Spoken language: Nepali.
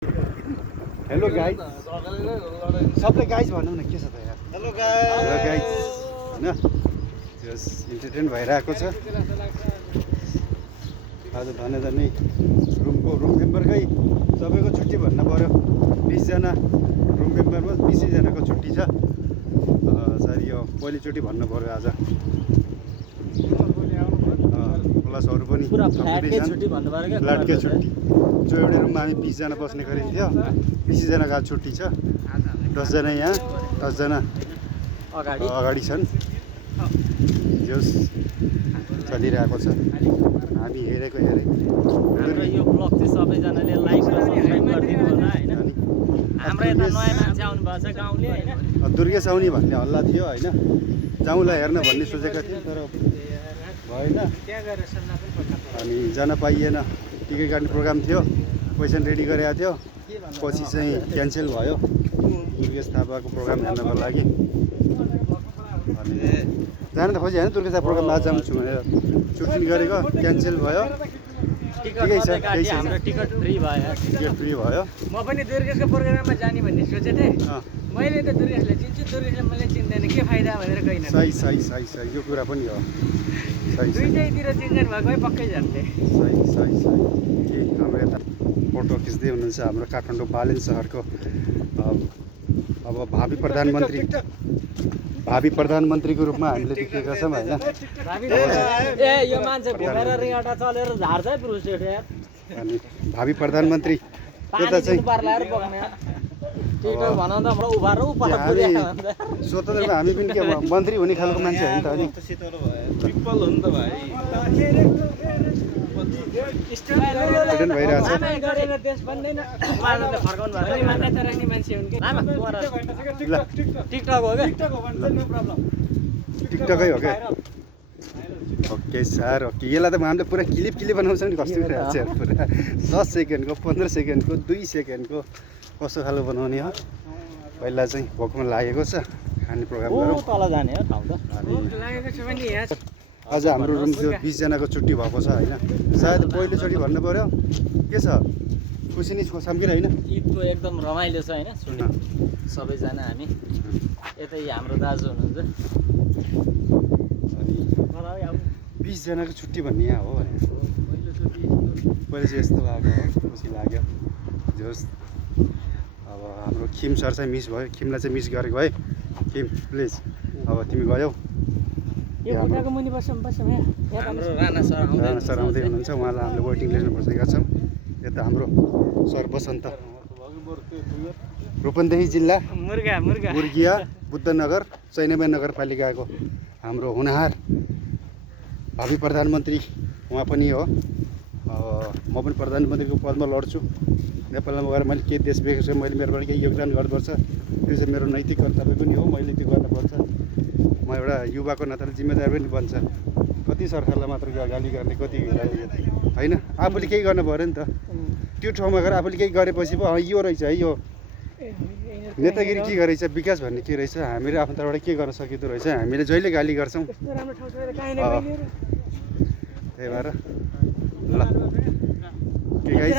हेलो गाइज सबले गाइज भनौँ न के छ त यार हेलो गाइज होइन जस इन्टरटेन भइरहेको छ आज धनै रुम मेम्बरकै सबैको छुट्टी भन्नु पऱ्यो 20 जना रुम मेम्बरमा 20 जनाको छुट्टी छ सर यो पहिलोचोटि भन्नु पऱ्यो आज क्लासहरू पनि फ्ल्याटकै छुट्टी जो एउटै रुममा हामी 20 जना बस्ने गरिन्थ्यो 20 जनाको आज छुट्टी छ 10 जना यहाँ 10 जना अगाडि छन् जोस चलिरहेको छ हामी हेरेको यो ब्लग चाहिँ सबैजनाले लाइक र सब्स्क्राइब गरिदिनु होला हैन हाम्रो यता नयाँ मान्छे आउनु भएको छ गाउँले हैन दुर्गेश आउने भन्ने हल्ला थियो हैन जाउँला हेर्न भन्ने सोचेका थियौँ तर भएन त्यहाँ गएर सल्लाह पनि पठाएको अनि जान पाइएन टिकट काट्ने प्रोग्राम थियो पैसा रेडी गरेको थियो पछि चाहिँ क्यान्सल भयो दुर्गेश थापाको प्रोग्राम हेर्नको लागि अनि जान त खोजेँ होइन दुर्गेश थापा प्रोग्राम आज जान्छु भनेर सुटिङ गरेको क्यान्सल भयो ठिकै छ हाम्रो टिकट फ्री भयो टिकट फ्री भयो म पनि दुर्गेशको प्रोग्राममा जाने भन्ने सोचे थिएँ मैले त दुर्गेशलाई चिन्छु दुर्गेशले मलाई चिन्दैन के फाइदा भनेर गइन सही यो कुरा पनि हो सही दुईटैतिर चिन्जन भएकै पक्कै जान्थे सही हाम्रो यता फोटो खिच्दै हुनुहुन्छ हाम्रो काठमाडौँ बालेन सहरको अब भावी प्रधानमन्त्रीको रूपमा हामीले देखेका छौँ होइन ए यो मान्छे घुमेर रिगाटा चलेर झार्छ है ब्रुसेट यार अनि भावी प्रधानमन्त्री त्यता चाहिँ टिकटक भनाउँदा मलाई उभारो उपर स्वतन्त्र हामी पनि के मन्त्री हुने खालको मान्छे हो नि त अनि पिपल हो नि त भाइ भइरहेछ टिकटक हो टिकटकै हो क्या ओके सर ओके यसलाई त हामीले पुरा क्लिप बनाउँछ नि कस्तो रहेछ पुरा 10 सेकेन्डको 15 सेकेन्डको 2 सेकेन्डको कस्तो खालको बनाउने हो पहिला चाहिँ भोकमा लागेको छ खाने प्रोग्राम गरौँ तल जाने हो ठाउँ त आज हाम्रो रुम त्यो 20 जनाको छुट्टी भएको छ होइन सायद पहिलोचोटि भन्नु पर्यो के छ खुसी नै सामगिर होइन ईदको एकदम रमाइलो छ होइन सबैजना हामी यतै हाम्रो दाजु हुनुहुन्छ अनि 20 जनाको छुट्टी भन्ने यहाँ हो भने पहिले चाहिँ यस्तो भएको हो खुसी लाग्यो जोस् अब हाम्रो खिम सर चाहिँ मिस भयो खिमलाई चाहिँ मिस गरेको है खिम प्लिज अब तिमी गयौ राणा सर आउँदै हुनुहुन्छ उहाँलाई हामीले वेटिङ लिस्टमा बसेका छौँ यता हाम्रो सर बसन्त रूपन्देही जिल्ला मुर्गिया बुद्धनगर 94 नगरपालिकाको हाम्रो हुनहार भावी प्रधानमन्त्री उहाँ पनि हो म पनि प्रधानमन्त्रीको पदमा लड्छु नेपालमा गएर मैले केही देश बेगेको छु मैले मेरोबाट केही योगदान गर्नुपर्छ त्यो चाहिँ मेरो नैतिक कर्तव्य पनि हो मैले त्यो गर्नुपर्छ म एउटा युवाको नाताले जिम्मेदारी पनि बन्छ कति सरकारलाई मात्र गाली गर्ने कति होइन आफूले केही गर्नु पऱ्यो नि त त्यो ठाउँमा गएर आफूले केही गरेपछि पो यो रहेछ है यो नेतागिरी के गरेछ विकास भन्ने के रहेछ हामीले आफ्नो तर्फबाट के गर्न सकिँदो रहेछ हामीले जहिले गाली गर्छौँ त्यही भएर ल के गाइस